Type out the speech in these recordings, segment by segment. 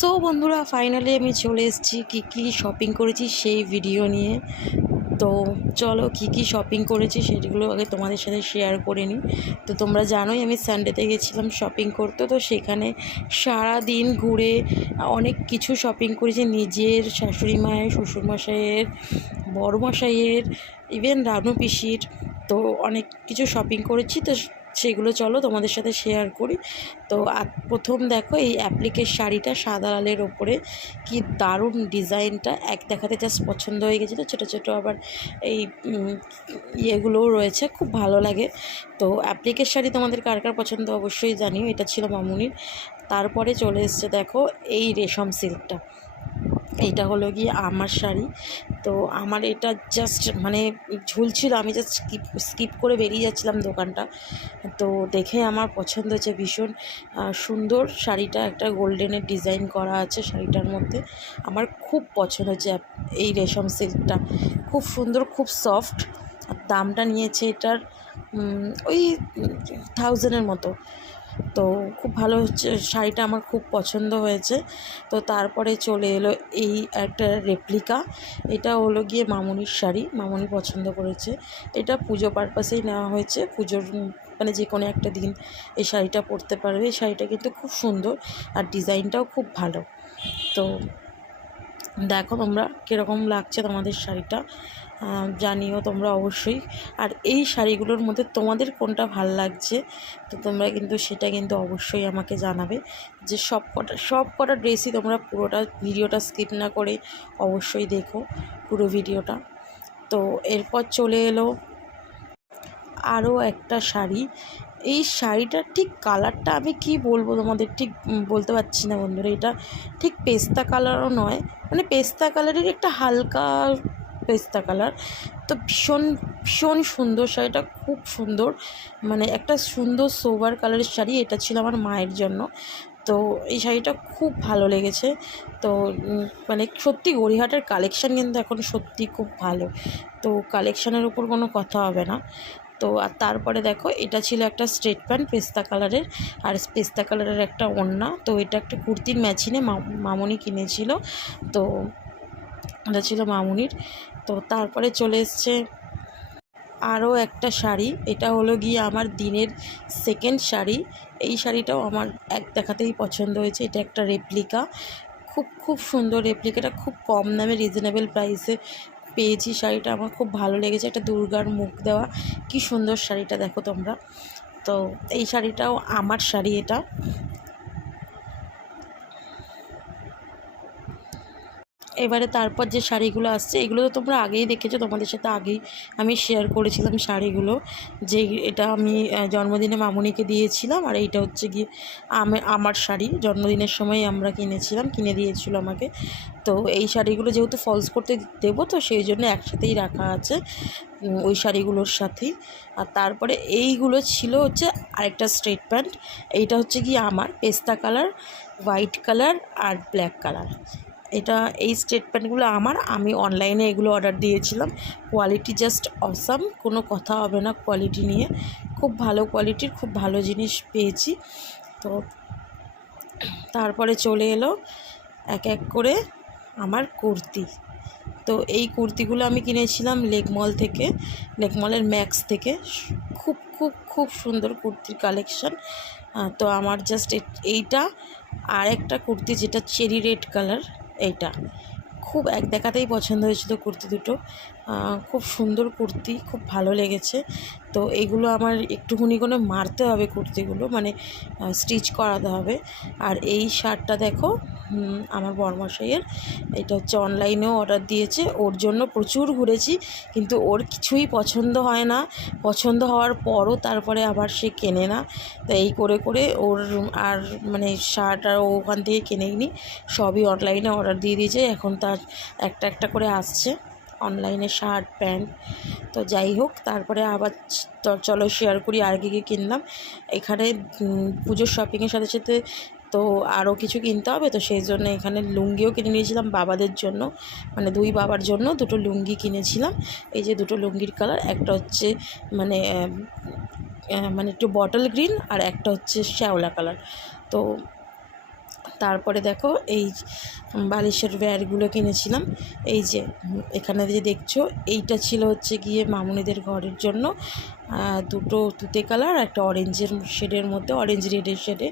So বন্ধুরা, finally আমি চলে এসেছি কী শপিং করেছি সেই ভিডিও নিয়ে। তো চলো কী শপিং করেছি সেগুলো আগে তোমাদের সাথে শেয়ার করে নিই। তো তোমরা জানোই আমি সানডেতে গেছিলাম শপিং করতে, তো সেখানে সারা দিন ঘুরে অনেক কিছু শপিং করেছি, নিজের, শাশুড়ি মায়ের, শ্বশুরমশাইয়ের, বড়মশাইয়ের, ইভেন রানু পিসির। তো অনেক কিছু শপিং করেছি, তো সেগুলো চলো তোমাদের সাথে শেয়ার করি। তো প্রথম দেখো এই অ্যাপ্লিকের শাড়িটা সাদা লালের ওপরে, কি দারুণ ডিজাইনটা, এক দেখাতে জাস্ট পছন্দ হয়ে গেছিলো। ছোটো ছোটো আবার এই ইয়েগুলোও রয়েছে, খুব ভালো লাগে। তো অ্যাপ্লিকের শাড়ি তোমাদের কার কার পছন্দ অবশ্যই জানিও। এটা ছিল মামুনির। তারপরে চলে এসছে দেখো এই রেশম সিল্কটা, এইটা হলো গিয়ে আমার শাড়ি। তো আমার এটা জাস্ট মানে ঝুলছিল, আমি জাস্ট স্কিপ করে বেরিয়ে যাচ্ছিলাম দোকানটা। তো দেখে আমার পছন্দ হয়েছে, ভীষণ সুন্দর শাড়িটা, একটা গোল্ডেনের ডিজাইন করা আছে শাড়িটার মধ্যে। আমার খুব পছন্দ হয়েছে এই রেশম সিল্কটা, খুব সুন্দর, খুব সফট। আর দামটা নিয়েছে এটার ওই 1000-এর মতো। তো খুব ভালো হচ্ছে শাড়িটা, আমার খুব পছন্দ হয়েছে। তো তারপরে চলে এলো এই একটা রেপ্লিকা, এটা হলো গিয়ে মামুনির শাড়ি, মামুনি পছন্দ করেছে। এটা পুজো পারপাসেই নেওয়া হয়েছে, পুজোর মানে যে কোনো একটা দিন এই শাড়িটা পরতে পারবে। এই শাড়িটা কিন্তু খুব সুন্দর আর ডিজাইনটাও খুব ভালো। তো দেখো তোমরা কীরকম লাগছে তোমাদের শাড়িটা, জানিও তোমরা অবশ্যই। আর এই শাড়িগুলোর মধ্যে তোমাদের কোনটা ভাল লাগছে, তো তোমরা কিন্তু সেটা কিন্তু অবশ্যই আমাকে জানাবে। যে সব কটা ড্রেসই তোমরা পুরোটা ভিডিওটা স্কিপ না করে অবশ্যই দেখো পুরো ভিডিওটা। তো এরপর চলে এলো আরও একটা শাড়ি। এই শাড়িটার ঠিক কালারটা আমি কি বলবো তোমাদের, ঠিক বলতে পারছি না বন্ধুরা। এটা ঠিক পেস্তা কালারও নয়, মানে পেস্তা কালারের একটা হালকা পেস্তা কালার। তো ভীষণ ভীষণ সুন্দর শাড়িটা, খুব সুন্দর, মানে একটা সুন্দর সোবার কালারের শাড়ি। এটা ছিল আমার মায়ের জন্য। তো এই শাড়িটা খুব ভালো লেগেছে। তো মানে সত্যি গড়িয়াহাটের কালেকশান কিন্তু এখন সত্যি খুব ভালো। তো কালেকশানের উপর কোনো কথা হবে না। তো আর তারপরে দেখো এটা ছিল একটা স্ট্রেট প্যান্ট পেস্তা কালারের, আর পেস্তা কালারের একটা ওড়না। তো এটা একটা কুর্তির ম্যাচিনে মামুনি কিনেছিল। তো এটা ছিল মামুনির। তো তারপরে চলে এসছে আরও একটা শাড়ি, এটা হলো গিয়ে আমার দিনের সেকেন্ড শাড়ি। এই শাড়িটাও আমার এক দেখাতেই পছন্দ হয়েছে। এটা একটা রেপ্লিকা, খুব সুন্দর রেপ্লিকাটা, খুব কম দামে রিজনেবল প্রাইসে পেয়েছি। শাড়িটা আমার খুব ভালো লেগেছে, একটা দুর্গার মুখ দেওয়া, কি সুন্দর শাড়িটা দেখো তোমরা। তো এই শাড়িটাও আমার শাড়ি এটা। এবারে তারপর যে শাড়িগুলো আসছে এগুলো তো তোমরা আগেই দেখেছো, তোমাদের সাথে আগেই আমি শেয়ার করেছিলাম শাড়িগুলো। যে এটা আমি জন্মদিনে মামুনিকে দিয়েছিলাম, আর এইটা হচ্ছে গিয়ে আমার শাড়ি, জন্মদিনের সময় আমরা কিনে দিয়েছিল আমাকে। তো এই শাড়িগুলো যেহেতু ফলস করতে দেবো, তো সেই জন্য একসাথেই রাখা আছে ওই শাড়িগুলোর সাথেই। আর তারপরে এইগুলো ছিল হচ্ছে আরেকটা স্ট্রেট প্যান্ট। এইটা হচ্ছে গিয়ে আমার পেস্তা কালার, হোয়াইট কালার আর ব্ল্যাক কালার। এটা এই স্ট্রেট প্যান্টগুলো আমি অনলাইনে এগুলো অর্ডার দিয়েছিলাম। কোয়ালিটি জাস্ট অসাম, কোনো কথা হবে না কোয়ালিটি নিয়ে। খুব ভালো কোয়ালিটির, খুব ভালো জিনিস পেয়েছি। তো তারপরে চলে এলো এক এক করে আমার কুর্তি। তো এই কুর্তিগুলো আমি কিনেছিলাম লেকমল থেকে, লেকমলের ম্যাক্স থেকে। খুব সুন্দর কুর্তির কালেকশান। তো আমার জাস্ট এইটা আর একটা কুর্তি যেটা চেরি রেড কালার, এইটা খুব এক দেখাতেই পছন্দ হয়েছিল কুর্তি দুটো। খুব সুন্দর কুর্তি, খুব ভালো লেগেছে। তো এইগুলো আমার একটুখানি করে মারতে হবে কুর্তিগুলো, মানে স্টিচ করাতে হবে। আর এই শার্টটা দেখো আমার বড়মশাইয়ের, এটা হচ্ছে অনলাইনেও অর্ডার দিয়েছে। ওর জন্য প্রচুর ঘুরেছি, কিন্তু ওর কিছুই পছন্দ হয় না। পছন্দ হওয়ার পরও তারপরে আবার সে কেনে না। তো এই করে ওর আর মানে শার্ট আর ওখান থেকে কিনেই নি, সবই অনলাইনে অর্ডার দিয়ে দিয়েছে। এখন তার একটা একটা করে আসছে অনলাইনে শার্ট প্যান্ট। তো যাই হোক, তারপরে আবার চলো শেয়ার করি আর কী কিনলাম। এখানে পুজোর শপিংয়ের সাথে সাথে তো আরও কিছু কিনতে হবে, তো সেই জন্য এখানে লুঙ্গিও কিনে নিয়েছিলাম বাবাদের জন্য, মানে দুই বাবার জন্য দুটো লুঙ্গি কিনেছিলাম। এই যে দুটো লুঙ্গির কালার, একটা হচ্ছে মানে একটু বটল গ্রিন, আর একটা হচ্ছে শ্যাওলা কালার। তো তারপরে দেখো এই বালিশের ওয়্যারগুলো কিনেছিলাম। এই যে এখানে যে দেখছো, এইটা ছিল হচ্ছে গিয়ে মামুনিদের ঘরের জন্য, দুটো তুতে কালার, একটা অরেঞ্জের শেডের মধ্যে, অরেঞ্জ রেডের শেডে।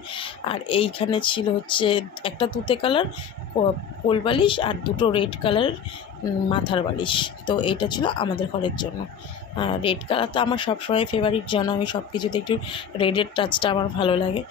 আর এইখানে ছিল হচ্ছে একটা তুতে কালার কোল বালিশ আর দুটো রেড কালার মাথার বালিশ। তো এইটা ছিল আমাদের ঘরের জন্য। রেড কালার তো আমার সবসময় ফেভারিট, জানো আমি সব কিছুতে একটু রেডের টাচটা আমার ভালো লাগে।